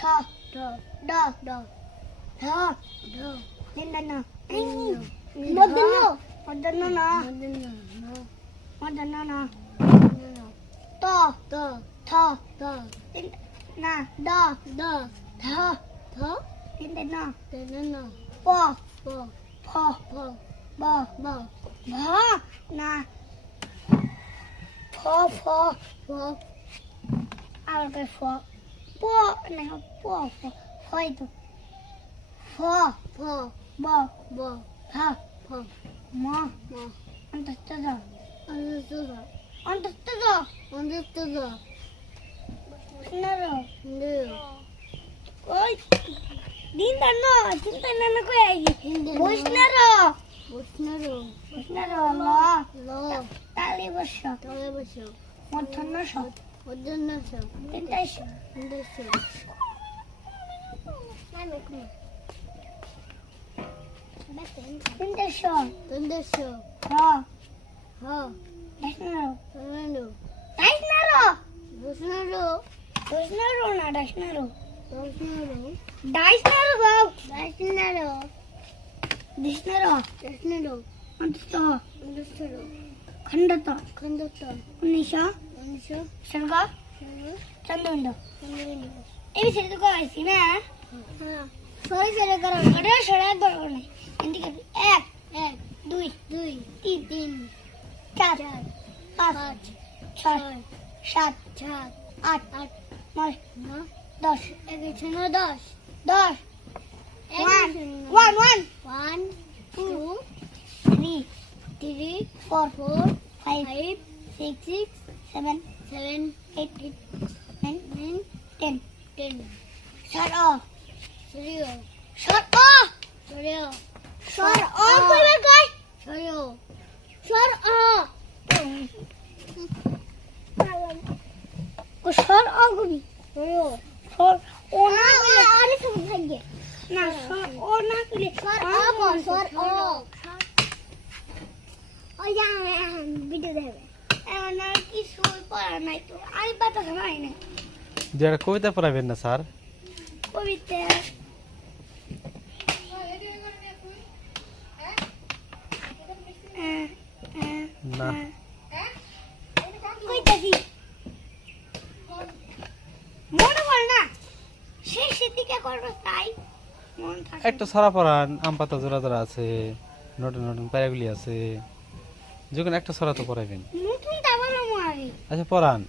ঠ ড ধ দন্তন্য মূর্ধন্য না ত থ না ড ধ দন্তন্য প ফ ব ভ না ফ আর ফ প না প হয়তো ফ ব ভ ম অন্তস্থ ওই দন্তন্য কই আইছি বৈষ্ণব ল তালি বস মূর্ধন্য স খণ্ডত উনিশ সর্গ চন্দ্রবিন্দু এই ছেড়ে তো কয়েছি না সরি ছেড়ে করো সরে একবার নেই এক দুই তিন চার পাঁচ ছয় সাত আট নয় 10 1 2 3 4 5 6 7 8 9 10 Shut off. Shut off. Shut off. Guys. Shut off. Shut off. Shut ona are samajh gaya na shut ona ke liye shut off oy ja video dekhe ana ki soi pora nai to ai bata samai na যারা কবিতা পড়াবেন না sir কবিতা না কবিতা কি মনে পড়ে না শেষের দিকে করবো তাই মন থাকে একটা ছড়া পড়ান আম পাতা জোড়া জোড়া আছে নতুন নতুন প্যারাগুলি আছে যখন একটা ছড়া তো পড়াবেন নতুন তারপরে মনে আচ্ছা পড়ান